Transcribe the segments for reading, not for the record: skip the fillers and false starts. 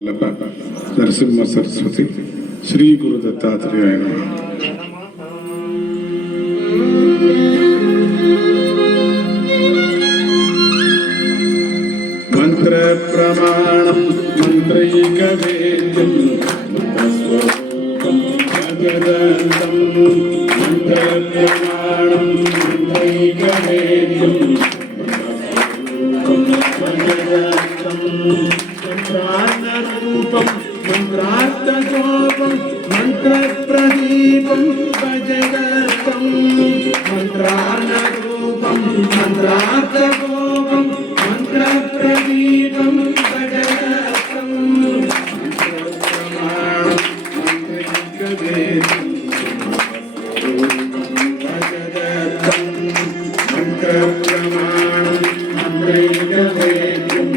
ನರಸಿಂಹ ಸರಸ್ವತಿ ಶ್ರೀ ಗುರು ದತ್ತಾತ್ರೇಯ ಮಂತ್ರ ಪ್ರಮಾಣಂ ಮಂತ್ರೈಕ ವೇದ್ಯಂ ಮಂತ್ರಸ್ವರೂಪಂ ಜಗದಂತಂ ಮಂತ್ರ ಪ್ರಮಾಣಂ ಮಂತ್ರೈಕ ವೇದ್ಯಂ ಮಂತ್ರಾನ್ನರೂಪಂ ಮಂತ್ರಾರ್ಥಗೋಪಂ ಮಂತ್ರಪ್ರದೀಪಂ ಭಜಗತಂ ಮಂತ್ರಾನ್ನರೂಪಂ ಮಂತ್ರಾರ್ಥಗೋಪಂ ಮಂತ್ರಪ್ರದೀಪಂ ಭಜಗತಂ ಮಂತ್ರೈಕವೇದ್ಯಂ ಭಜಗತಂ ಮಂತ್ರಪ್ರಮಾಣಂ ಮಂತ್ರೈಕವೇದ್ಯಂ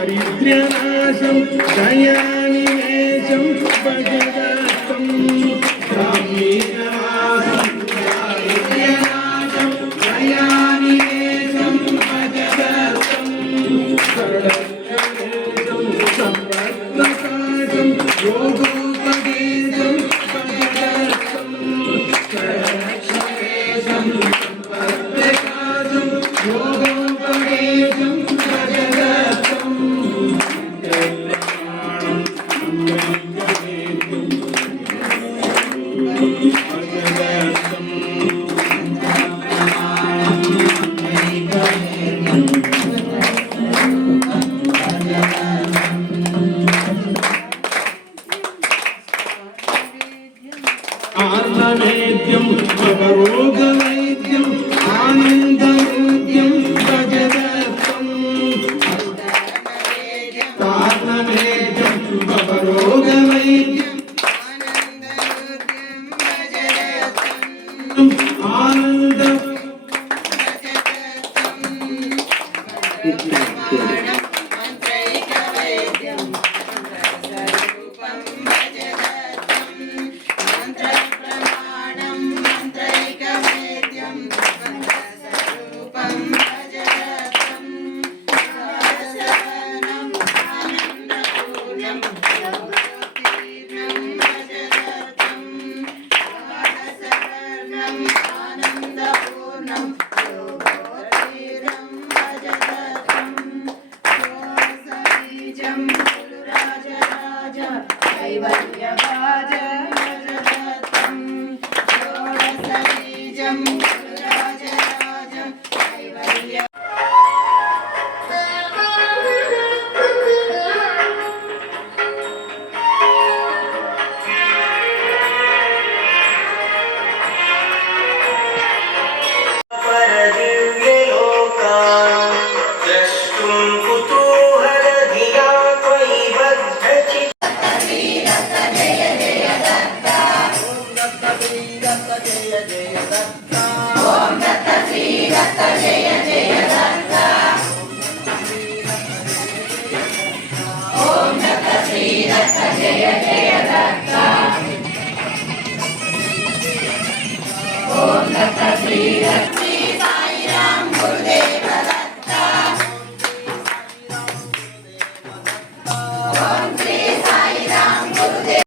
दारिद्र्यनाशं दयानिवेशं भजगतं दारिद्र्यनाशं दयानिवेशं भजगतं संप्रकाशं योगोपदेशं भजगतं संप्रकाशं योगोपदेशं आर्णवेद्यं भवरोगवैद्यं आनन्दवेद्यं भजगतं आर्णवेद्यं भवरोगवैद्यं आनन्द जय जय